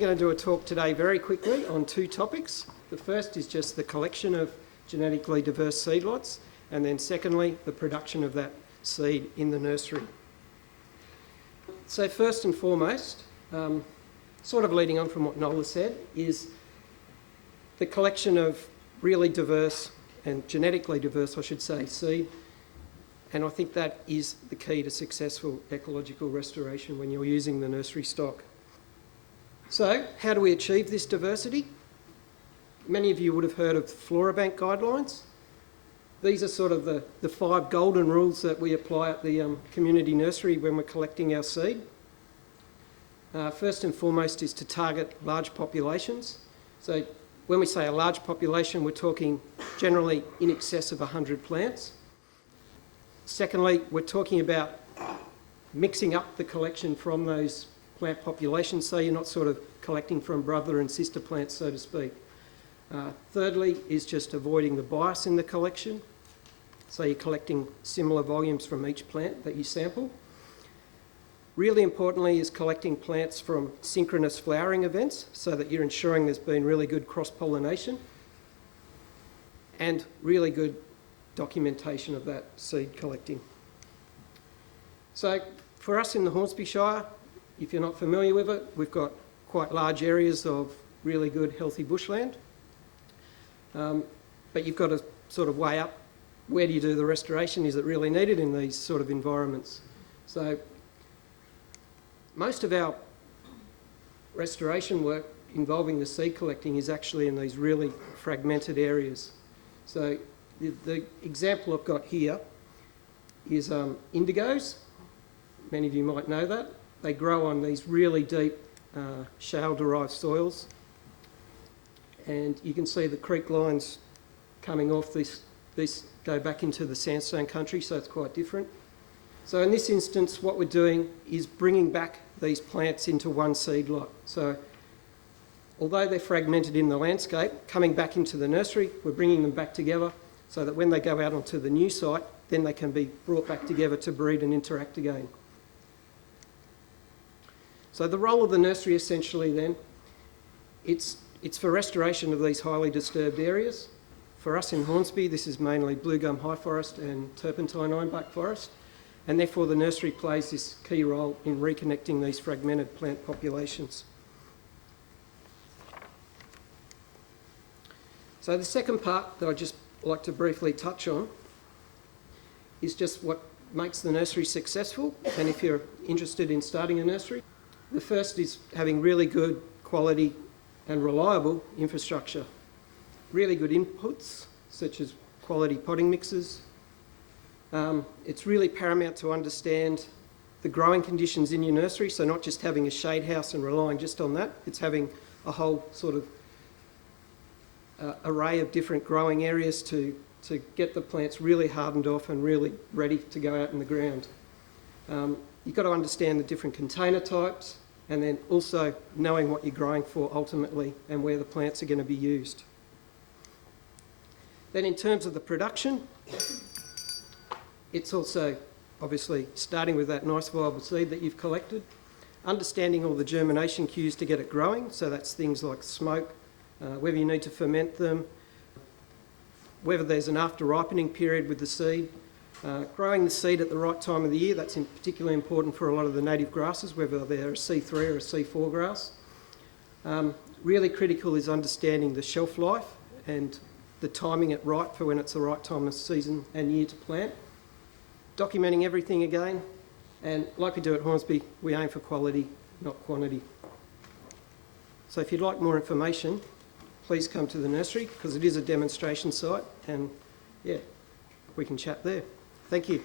going to do a talk today very quickly on two topics. The first is just the collection of genetically diverse seed lots, and then secondly, the production of that seed in the nursery. So first and foremost, sort of leading on from what Nola said, is the collection of really diverse and genetically diverse, I should say, seed. And I think that is the key to successful ecological restoration when you're using the nursery stock. So how do we achieve this diversity? Many of you would have heard of FloraBank guidelines. These are sort of the 5 golden rules that we apply at the community nursery when we're collecting our seed. First and foremost is to target large populations. So when we say a large population, we're talking generally in excess of 100 plants. Secondly, we're talking about mixing up the collection from those plant populations, so you're not sort of collecting from brother and sister plants, so to speak. Thirdly is just avoiding the bias in the collection, so you're collecting similar volumes from each plant that you sample. Really importantly is collecting plants from synchronous flowering events, so that you're ensuring there's been really good cross-pollination and really good documentation of that seed collecting. So for us in the Hornsby Shire, if you're not familiar with it, we've got quite large areas of really good healthy bushland. But you've got to sort of weigh up, where do you do the restoration? Is it really needed in these sort of environments? So most of our restoration work involving the seed collecting is actually in these really fragmented areas. So the example I've got here is indigos. Many of you might know that. They grow on these really deep shale-derived soils. And you can see the creek lines coming off this go back into the sandstone country, so it's quite different. So in this instance, what we're doing is bringing back these plants into one seed lot. So although they're fragmented in the landscape, coming back into the nursery, we're bringing them back together so that when they go out onto the new site, then they can be brought back together to breed and interact again. So the role of the nursery essentially then, it's for restoration of these highly disturbed areas. For us in Hornsby, this is mainly blue gum high forest and turpentine ironbark forest, and therefore the nursery plays this key role in reconnecting these fragmented plant populations. So the second part that I'd just like to briefly touch on is just what makes the nursery successful, and if you're interested in starting a nursery. The first is having really good quality and reliable infrastructure. Really good inputs, such as quality potting mixes. It's really paramount to understand the growing conditions in your nursery, so not just having a shade house and relying just on that, it's having a whole sort of array of different growing areas to get the plants really hardened off and really ready to go out in the ground. You've got to understand the different container types, and then also knowing what you're growing for ultimately and where the plants are going to be used. Then in terms of the production, it's also obviously starting with that nice viable seed that you've collected, understanding all the germination cues to get it growing, so that's things like smoke, whether you need to ferment them, whether there's an after ripening period with the seed, growing the seed at the right time of the year. That's particularly important for a lot of the native grasses, whether they're a C3 or a C4 grass. Really critical is understanding the shelf life and the timing it right for when it's the right time of season and year to plant. Documenting everything again, and like we do at Hornsby, we aim for quality, not quantity. So if you'd like more information, please come to the nursery, because it is a demonstration site, and yeah, we can chat there. Thank you.